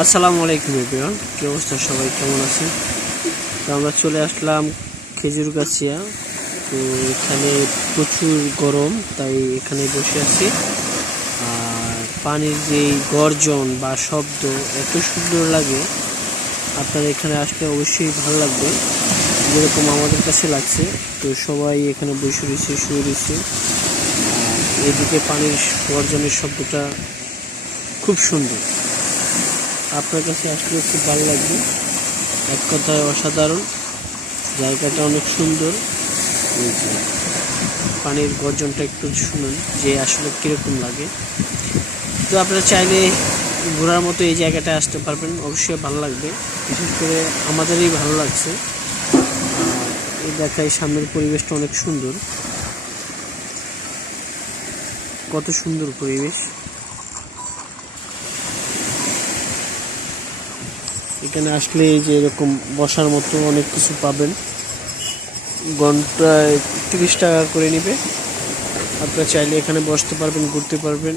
আসসালামু আলাইকুম এভরিওয়ান। কী অবস্থা? সবাই কেমন আছেন? তো আমরা চলে আসলাম খেজুর গাছিয়া তো এখানে প্রচুর গরম, তাই এখানে বসে আছি। আর পানির যে গর্জন বা শব্দ এত সুন্দর লাগে আপনার এখানে আসলে অবশ্যই ভালো লাগবে। যেরকম আমাদের কাছে লাগছে, তো সবাই এখানে বসে রয়েছে, শুয়ে রয়েছে। এদিকে পানির গর্জনের শব্দটা খুব সুন্দর। আপনার কাছে আসলে খুব ভালো লাগবে। এক কথায় অসাধারণ। জায়গাটা অনেক সুন্দর। পানির গর্জনটা একটু শুনুন যে আসলে কীরকম লাগে। তো আপনারা চাইলে ঘোরার মতো এই জায়গাটায় আসতে পারবেন, অবশ্যই ভালো লাগবে। বিশেষ করে আমাদেরই ভালো লাগছে। এই দেখায় সামনের পরিবেশটা অনেক সুন্দর। কত সুন্দর পরিবেশ। এখানে আসলে এই যে এরকম বসার মতো অনেক কিছু পাবেন। ঘন্টায় তিরিশ টাকা করে নেবে। আপনারা চাইলে এখানে বসতে পারবেন, ঘুরতে পারবেন।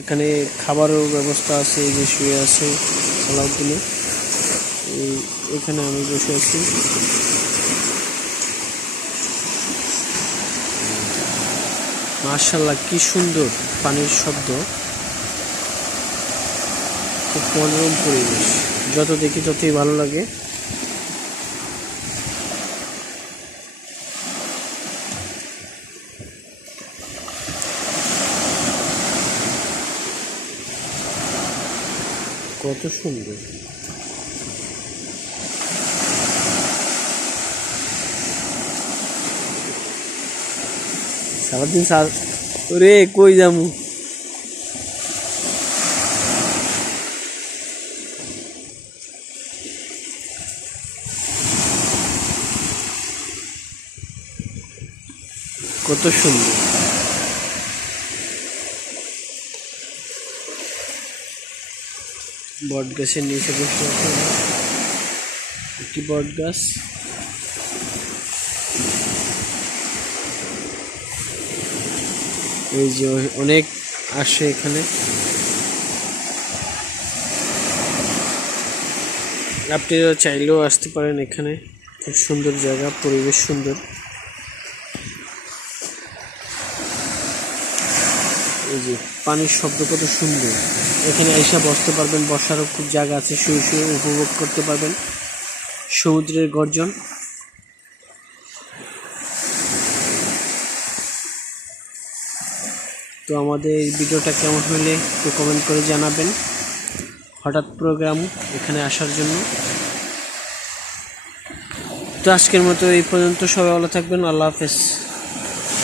এখানে খাবারও ব্যবস্থা আছে, এই যে শুয়ে আছে আলাউদ্দিনে এই এখানে আমি বসে আছি। মার্শাল্লাহ কি সুন্দর পানির শব্দ। খুব মনোরম পরিবেশ। যত দেখি ততই ভালো লাগে। কত সুন্দর। সারাদিন সার ওরে, কই যামু কত সুন্দর। বট গাছের নিচে বসে আছে একটি বট গাছ এই যে অনেক আসে এখানে। আপনি চাইলেও আসতে পারেন এখানে। খুব সুন্দর জায়গা, পরিবেশ সুন্দর। এই যে পানির শব্দ কত সুন্দর। এখানে এসে বসতে পারবেন, বসারও খুব জায়গা আছে, শুয়ে শুয়ে উপভোগ করতে পারবেন। সমুদ্রের গর্জন। তো আমাদের এই ভিডিওটা কেমন হলে একটু কমেন্ট করে জানাবেন। হঠাৎ প্রোগ্রাম এখানে আসার জন্য। তো আজকের মতো এই পর্যন্ত সবাই ভালো থাকবেন, আল্লাহ হাফেজ।